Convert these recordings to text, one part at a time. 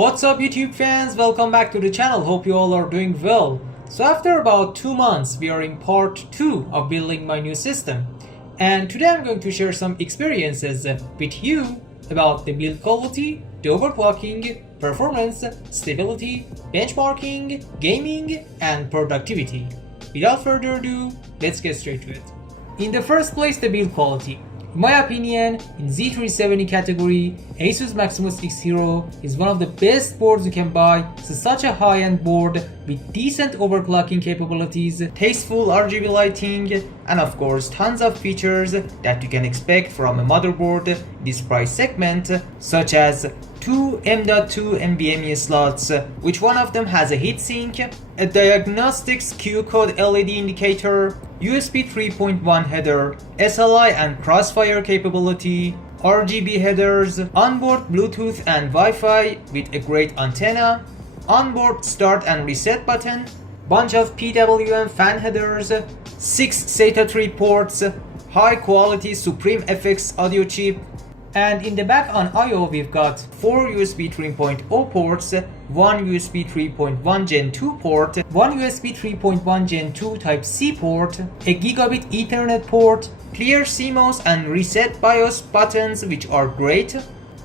What's up YouTube fans, welcome back to the channel, hope you all are doing well. So after about 2 months we are in part 2 of building my new system, and today I'm going to share some experiences with you about the build quality, the overclocking, performance, stability, benchmarking, gaming and productivity. Without further ado, let's get straight to it. In the first place, the build quality. In my opinion, in Z370 category, Asus Maximus X Hero is one of the best boards you can buy. It's such a high-end board with decent overclocking capabilities, tasteful RGB lighting, and of course tons of features that you can expect from a motherboard in this price segment, such as 2 M.2 NVMe slots, which one of them has a heatsink, a diagnostics Q code LED indicator, USB 3.1 header, SLI and crossfire capability, RGB headers, onboard Bluetooth and Wi-Fi with a great antenna, onboard start and reset button, bunch of PWM fan headers, 6 SATA 3 ports, high quality Supreme FX audio chip, and in the back on I/O we've got 4 USB 3.0 ports, 1 USB 3.1 Gen 2 port, 1 USB 3.1 Gen 2 Type-C port, a Gigabit Ethernet port, clear CMOS and reset BIOS buttons which are great,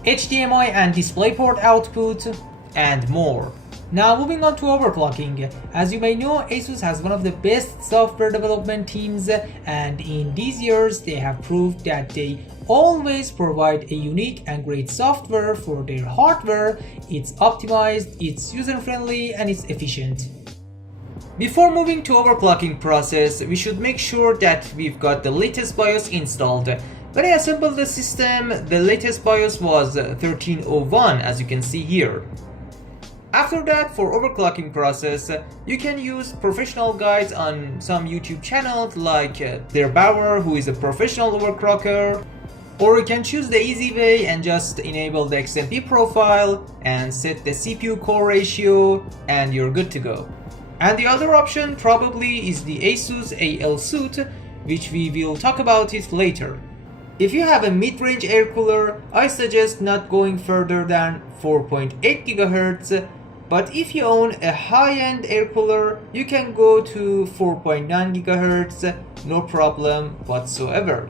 HDMI and DisplayPort output, and more. Now moving on to overclocking. As you may know, Asus has one of the best software development teams, and in these years they have proved that they always provide a unique and great software for their hardware. It's optimized, it's user-friendly, and it's efficient. Before moving to overclocking process, we should make sure that we've got the latest BIOS installed. When I assembled the system, the latest BIOS was 1301, as you can see here. After that, for overclocking process, you can use professional guides on some YouTube channels like Der Bauer, who is a professional overclocker, or you can choose the easy way and just enable the XMP profile and set the CPU core ratio and you're good to go. And the other option probably is the Asus AL Suit, which we will talk about it later. If you have a mid-range air cooler, I suggest not going further than 4.8 GHz. But if you own a high-end air cooler, you can go to 4.9 GHz, no problem whatsoever.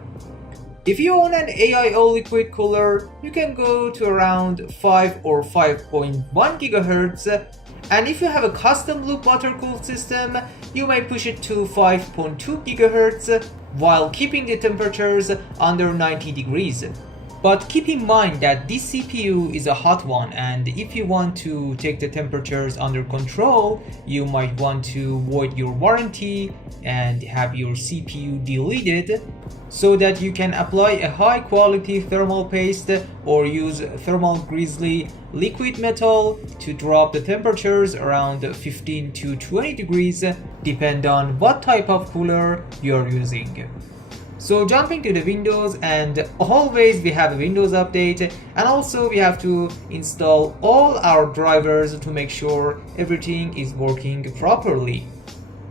If you own an AIO liquid cooler, you can go to around 5 or 5.1 GHz. And if you have a custom loop water-cooled system, you may push it to 5.2 GHz while keeping the temperatures under 90 degrees. But keep in mind that this CPU is a hot one, and if you want to take the temperatures under control, you might want to void your warranty and have your CPU deleted so that you can apply a high quality thermal paste or use thermal grizzly liquid metal to drop the temperatures around 15 to 20 degrees, depend on what type of cooler you're using. So jumping to the Windows, and always we have a Windows update, and also we have to install all our drivers to make sure everything is working properly.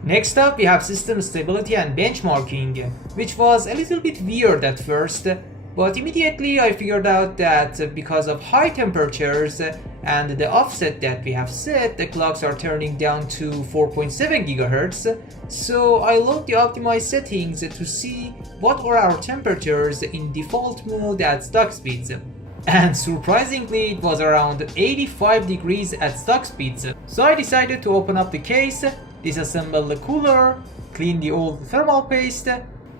Next up we have system stability and benchmarking, which was a little bit weird at first, but immediately I figured out that because of high temperatures and the offset that we have set, the clocks are turning down to 4.7 GHz. So I logged the optimized settings to see what are our temperatures in default mode at stock speeds. And surprisingly, it was around 85 degrees at stock speeds. So I decided to open up the case, disassemble the cooler, clean the old thermal paste,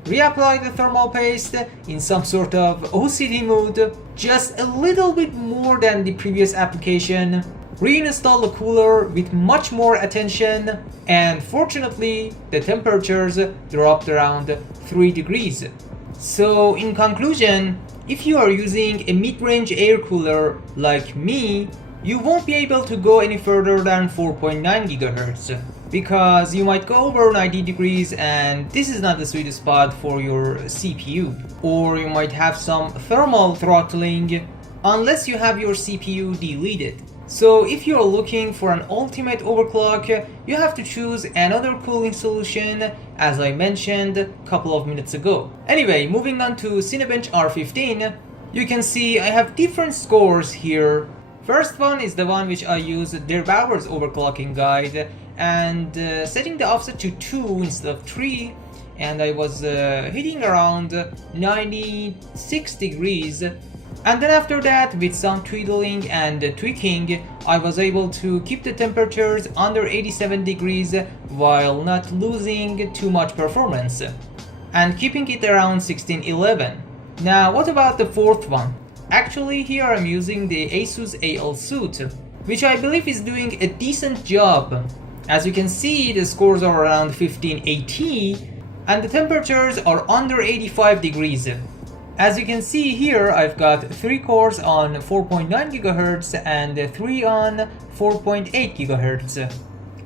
reapply the thermal paste in some sort of OCD mode, just a little bit more than the previous application, reinstall the cooler with much more attention, and fortunately the temperatures dropped around 3 degrees. So in conclusion, if you are using a mid-range air cooler like me, you won't be able to go any further than 4.9 GHz. Because you might go over 90 degrees and this is not the sweet spot for your CPU. Or you might have some thermal throttling unless you have your CPU deleted. So if you're looking for an ultimate overclock, you have to choose another cooling solution, as I mentioned a couple of minutes ago. Anyway, moving on to Cinebench R15, you can see I have different scores here First one is the one which I use, Der Bauer's overclocking guide, and setting the offset to 2 instead of 3, and I was hitting around 96 degrees. And then after that, with some twiddling and tweaking, I was able to keep the temperatures under 87 degrees while not losing too much performance, and keeping it around 1611. Now what about the fourth one? Actually, here I'm using the Asus AL suit, which I believe is doing a decent job. As you can see, the scores are around 1580 and the temperatures are under 85 degrees. As you can see here, I've got 3 cores on 4.9 GHz and 3 on 4.8 GHz.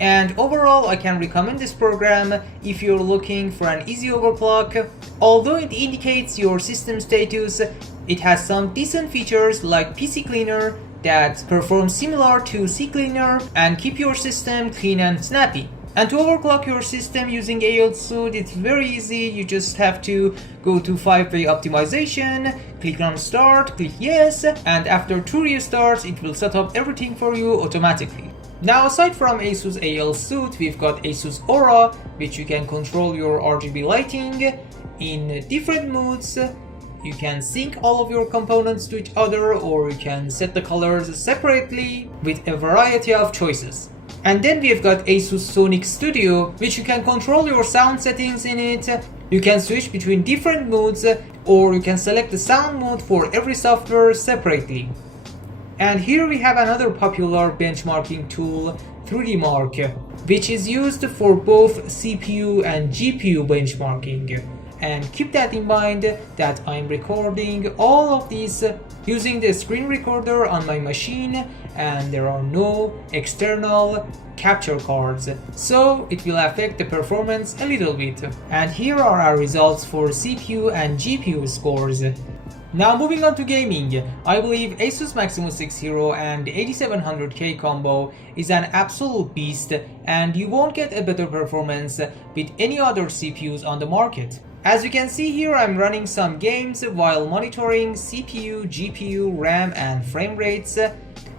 And overall, I can recommend this program if you're looking for an easy overclock. Although it indicates your system status, it has some decent features like PC Cleaner that performs similar to CCleaner and keep your system clean and snappy. And to overclock your system using AL suit, it's very easy. You just have to go to 5-way optimization, click on start, click yes, and after 2 restarts, it will set up everything for you automatically. Now, aside from Asus AL suit, we've got Asus Aura, which you can control your RGB lighting in different moods. You can sync all of your components to each other, or you can set the colors separately with a variety of choices. And then we've got Asus Sonic Studio, which you can control your sound settings in it. You can switch between different moods, or you can select the sound mode for every software separately. And here we have another popular benchmarking tool, 3D Mark, which is used for both CPU and GPU benchmarking. And keep that in mind that I'm recording all of these using the screen recorder on my machine, and there are no external capture cards, so it will affect the performance a little bit. And here are our results for CPU and GPU scores. Now moving on to gaming, I believe Asus Maximus 6 Hero and 8700K combo is an absolute beast, and you won't get a better performance with any other CPUs on the market. As you can see here, I'm running some games while monitoring CPU, GPU, RAM and frame rates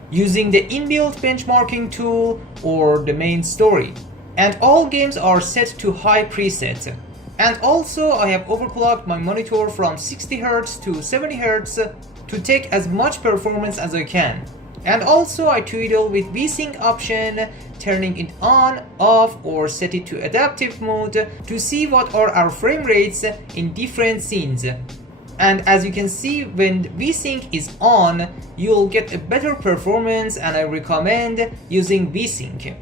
using the inbuilt benchmarking tool or the main story. And all games are set to high preset. And also I have overclocked my monitor from 60Hz to 70Hz to take as much performance as I can. And also I twiddle with VSync option, turning it on, off or set it to adaptive mode to see what are our frame rates in different scenes. And as you can see, when VSync is on, you'll get a better performance, and I recommend using VSync.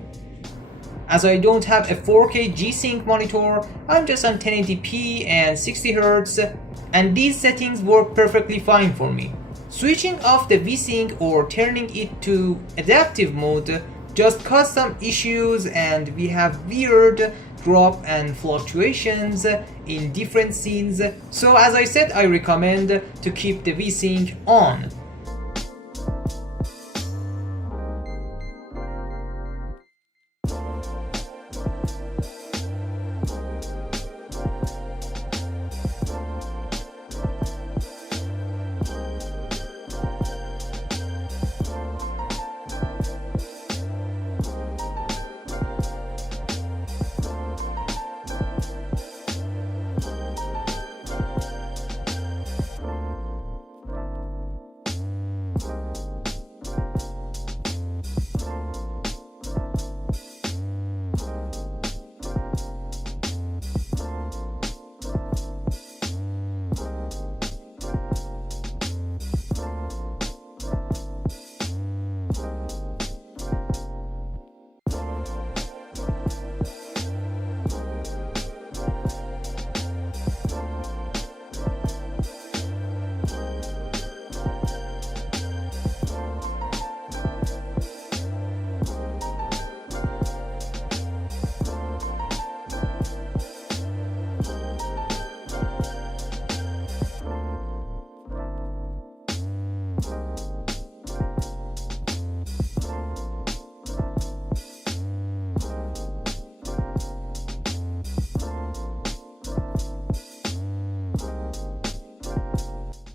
As I don't have a 4K G-Sync monitor, I'm just on 1080p and 60Hz, and these settings work perfectly fine for me. Switching off the VSync or turning it to adaptive mode just caused some issues, and we have weird drop and fluctuations in different scenes. So as I said, I recommend to keep the VSync on.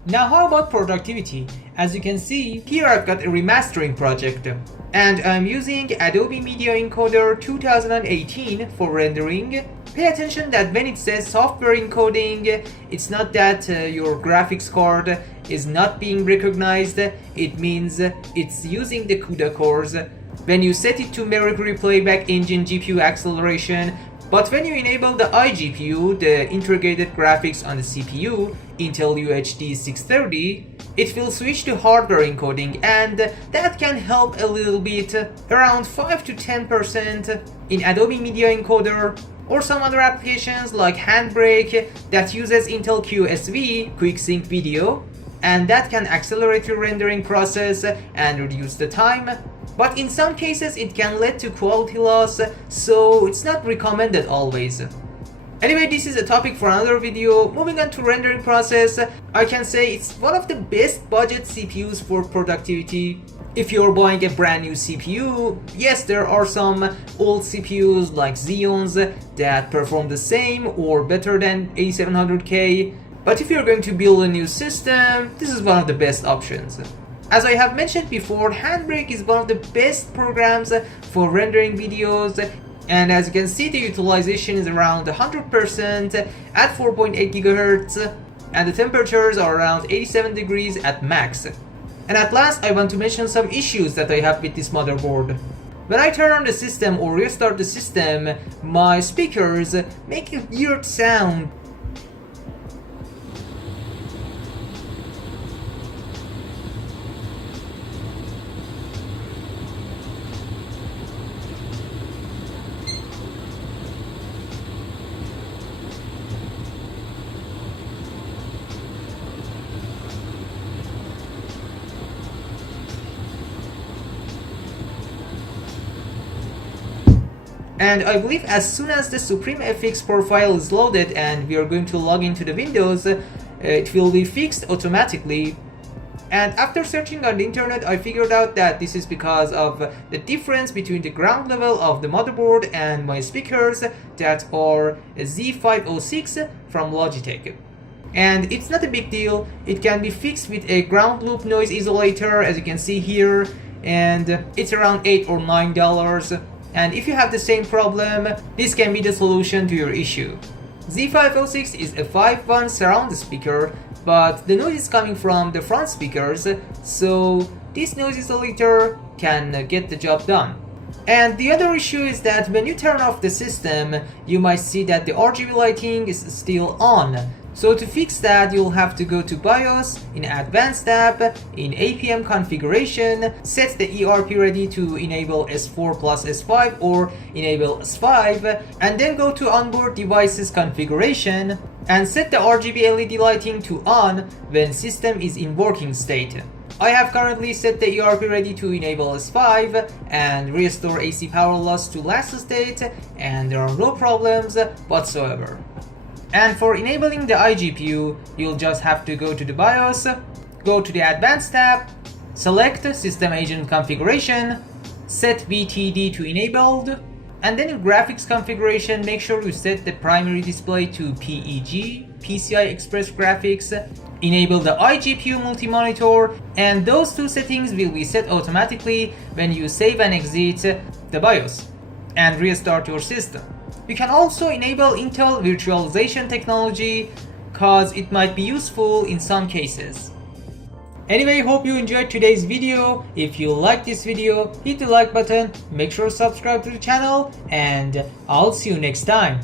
Now how about productivity? As you can see, here I've got a remastering project. And I'm using Adobe Media Encoder 2018 for rendering. Pay attention that when it says software encoding, it's not that your graphics card is not being recognized. It means it's using the CUDA cores. When you set it to Mercury Playback Engine GPU acceleration, but when you enable the iGPU, the integrated graphics on the CPU, Intel UHD 630, it will switch to hardware encoding, and that can help a little bit, around 5 to 10% in Adobe Media Encoder, or some other applications like Handbrake that uses Intel QSV, Quick Sync Video, and that can accelerate your rendering process and reduce the time. But in some cases it can lead to quality loss, so it's not recommended always. Anyway, this is a topic for another video. Moving on to rendering process, I can say it's one of the best budget CPUs for productivity. If you're buying a brand new CPU, yes, there are some old CPUs like Xeons that perform the same or better than A700K, but if you're going to build a new system, this is one of the best options. As I have mentioned before, Handbrake is one of the best programs for rendering videos, and as you can see, the utilization is around 100% at 4.8 GHz, and the temperatures are around 87 degrees at max. And at last, I want to mention some issues that I have with this motherboard. When I turn on the system or restart the system, my speakers make a weird sound. And I believe as soon as the Supreme FX profile is loaded and we are going to log into the Windows, it will be fixed automatically. And after searching on the internet, I figured out that this is because of the difference between the ground level of the motherboard and my speakers that are Z506 from Logitech. And it's not a big deal, it can be fixed with a ground loop noise isolator, as you can see here, and it's around $8 or $9. And if you have the same problem, this can be the solution to your issue. Z506 is a 5.1 surround speaker, but the noise is coming from the front speakers, so this noise isolator can get the job done. And the other issue is that when you turn off the system, you might see that the RGB lighting is still on. So to fix that, you'll have to go to BIOS, in Advanced tab, in APM configuration, set the ERP ready to enable S4 plus S5 or enable S5, and then go to onboard devices configuration and set the RGB LED lighting to on when system is in working state. I have currently set the ERP ready to enable S5 and restore AC power loss to last state, and there are no problems whatsoever. And for enabling the iGPU, you'll just have to go to the BIOS, go to the Advanced tab, select System Agent Configuration, set VTD to enabled, and then in Graphics Configuration, make sure you set the primary display to PEG, PCI Express Graphics, enable the iGPU multi-monitor, and those two settings will be set automatically when you save and exit the BIOS and restart your system. You can also enable Intel virtualization technology, cause it might be useful in some cases. Anyway, hope you enjoyed today's video. If you like this video, hit the like button, make sure to subscribe to the channel, and I'll see you next time.